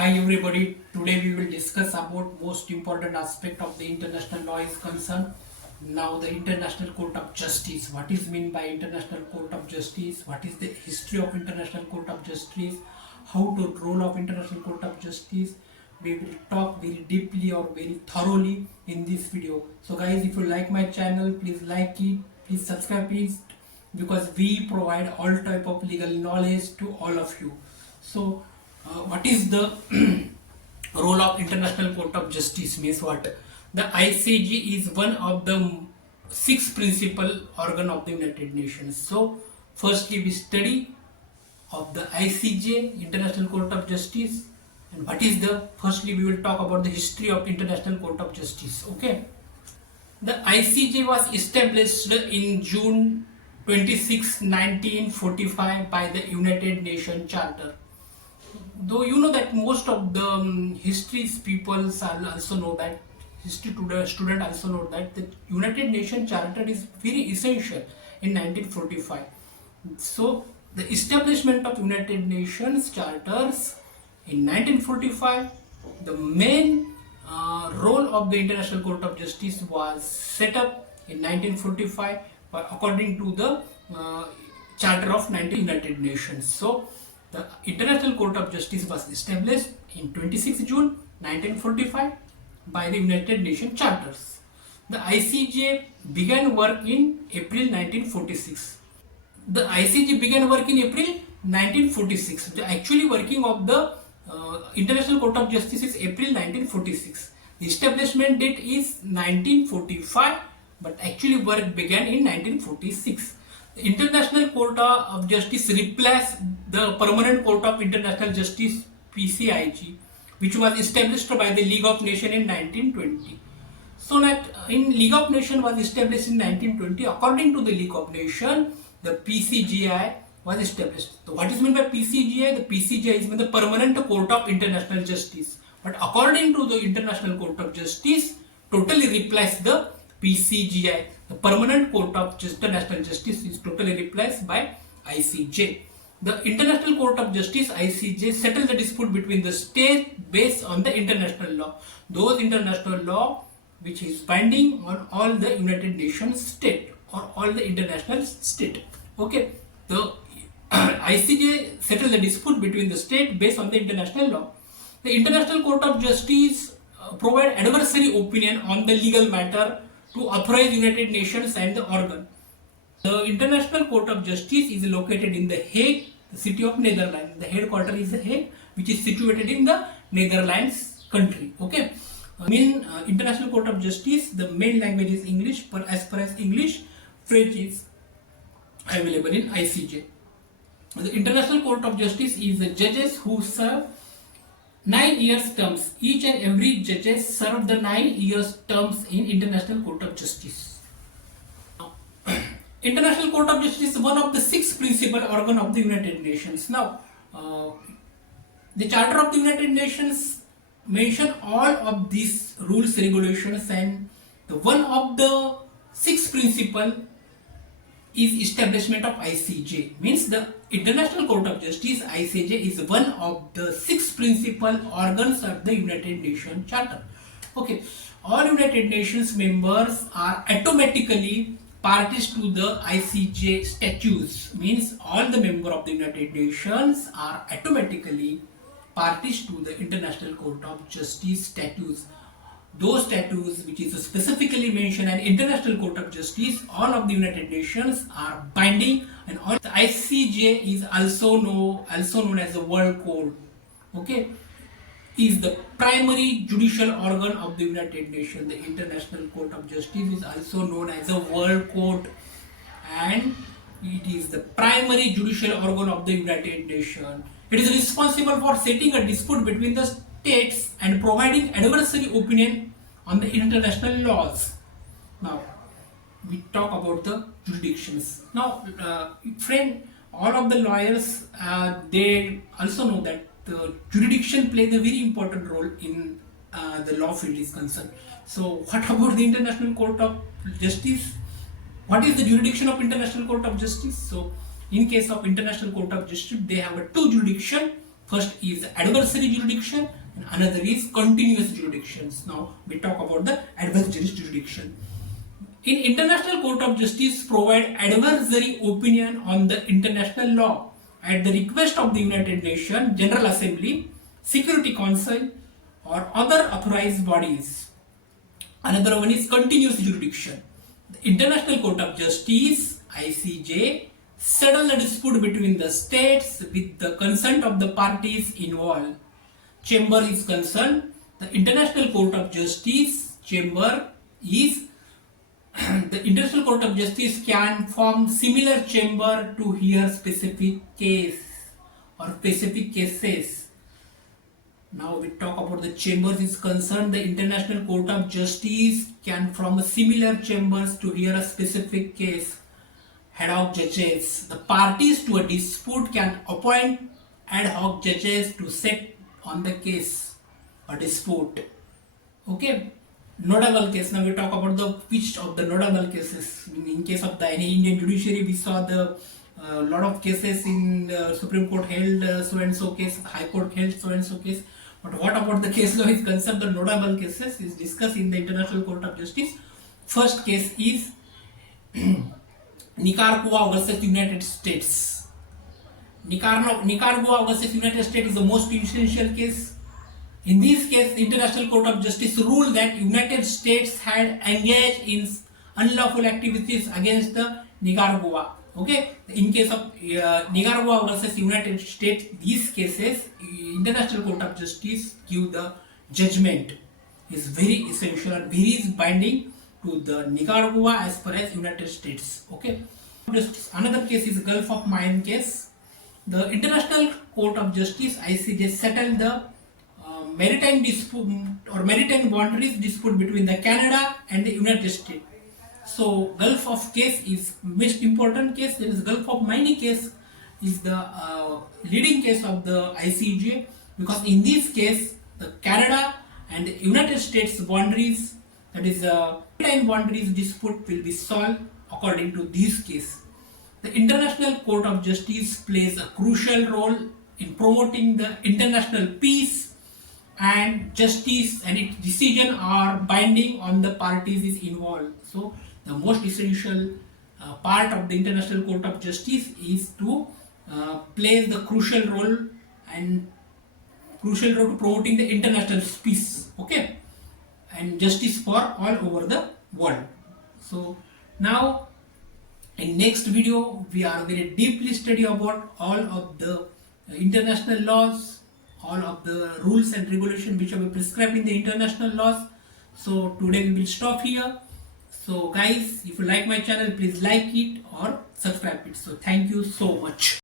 Hi everybody, today we will discuss about most important aspect of the international law is concerned. Now the International Court of Justice. What is mean by International Court of Justice? What is the history of International Court of Justice? How to role of International Court of Justice? We will talk very deeply or very thoroughly in this video. So guys, if you like my channel, please like it, please subscribe it, because we provide all type of legal knowledge to all of you. So what is the role of International Court of Justice means what? The ICJ is one of the six principal organ of the United Nations. So firstly we study of the ICJ, International Court of Justice, and what is the, firstly we will talk about the history of International Court of Justice. Okay, the ICJ was established in June 26, 1945 by the United Nations Charter. Though you know that most of the history people also know that, history student also know that the United Nations Charter is very essential in 1945. So the establishment of United Nations Charters in 1945, the main role of the International Court of Justice was set up in 1945 according to the Charter of United Nations. So the International Court of Justice was established in 26 June 1945 by the United Nations Charters. The ICJ began work in April 1946. The ICJ began work in April 1946. The actually working of the International Court of Justice is April 1946. The establishment date is 1945, but actually work began in 1946. The International Court of Justice replaced the Permanent Court of International Justice (PCIG), which was established by the League of Nations in 1920. So that in League of Nations was established in 1920. According to the League of Nations, the PCGI was established. So what is meant by PCGI? The PCGI is mean the Permanent Court of International Justice. But according to the International Court of Justice, totally replaced the PCGI. The Permanent Court of International Justice is totally replaced by ICJ. The International Court of Justice (ICJ) settles the dispute between the states based on the international law. Those international law which is binding on all the United Nations state or all the international state. Okay, the ICJ settles the dispute between the state based on the international law. The International Court of Justice provide adversary opinion on the legal matter to authorize United Nations and the organ. The International Court of Justice is located in The Hague, the city of Netherlands. The headquarters is The Hague, which is situated in the Netherlands country. Okay. International Court of Justice, the main language is English, but as far as English, French is available in ICJ. The International Court of Justice is the judges who serve 9 years terms. Each and every judges serve the 9 years terms in International Court of Justice. International Court of Justice is one of the six principal organ of the United Nations. Now, the Charter of the United Nations mention all of these rules, regulations, and the one of the six principal is establishment of ICJ. Means the International Court of Justice (ICJ) is one of the six principal organs of the United Nations Charter. Okay, all United Nations members are automatically parties to the ICJ statutes. Means all the members of the United Nations are automatically parties to the International Court of Justice statutes. Those statutes which is specifically mentioned in International Court of Justice, all of the United Nations are binding, and all the ICJ is also known as the World Court. Okay, is the primary judicial organ of the United Nations. The International Court of Justice is also known as a World Court, and it is the primary judicial organ of the United Nations. It is responsible for setting a dispute between the states and providing adversary opinion on the international laws. Now, we talk about the jurisdictions. Now, friend, all of the lawyers, they also know that the jurisdiction plays a very important role in the law field is concerned. So, what about the International Court of Justice? What is the jurisdiction of International Court of Justice? So, in case of International Court of Justice, they have a two jurisdiction. First is adversary jurisdiction and another is continuous jurisdictions. Now we talk about the adversary jurisdiction. In International Court of Justice provide adversary opinion on the international law at the request of the United Nations, General Assembly, Security Council or other authorized bodies. Another one is continuous jurisdiction. The International Court of Justice, ICJ, settle the dispute between the states with the consent of the parties involved. Chamber is concerned, the International Court of Justice chamber is the International Court of Justice can form similar chamber to hear specific case or specific cases. Now we talk about the chambers is concerned, the International Court of Justice can form similar chambers to hear a specific case. Ad hoc judges. The parties to a dispute can appoint ad hoc judges to sit on the case or dispute. Okay. Notable case. Now we talk about the which of the notable cases. In case of the any Indian judiciary, we saw the lot of cases in the Supreme Court held so and so case, High Court held so and so case. But what about the case law is concerned? The notable cases is discussed in the International Court of Justice. First case is Nicaragua versus United States. Nicaragua versus United States is the most essential case. In this case, the International Court of Justice ruled that United States had engaged in unlawful activities against the Nicaragua. Okay, in case of Nicaragua versus United States, these cases, International Court of Justice give the judgment is very essential and very binding to the Nicaragua as far as United States. Okay, another case is Gulf of Mayan case. The International Court of Justice (ICJ) settled the maritime dispute or maritime boundaries dispute between the Canada and the United States. So Gulf of case is most important case. There is Gulf of Mayan case is the leading case of the ICJ, because in this case the Canada and the United States boundaries, that is maritime boundaries dispute, will be solved according to this case. The International Court of Justice plays a crucial role in promoting the international peace and justice, and its decision are binding on the parties is involved. So the most essential part of the International Court of Justice is to play the crucial role to promoting the international peace, okay, and justice for all over the world. So now in next video we are very deeply study about all of the international laws, all of the rules and regulations which are prescribed in the international laws. So today we will stop here. So guys, if you like my channel, please like it or subscribe it. So thank you so much.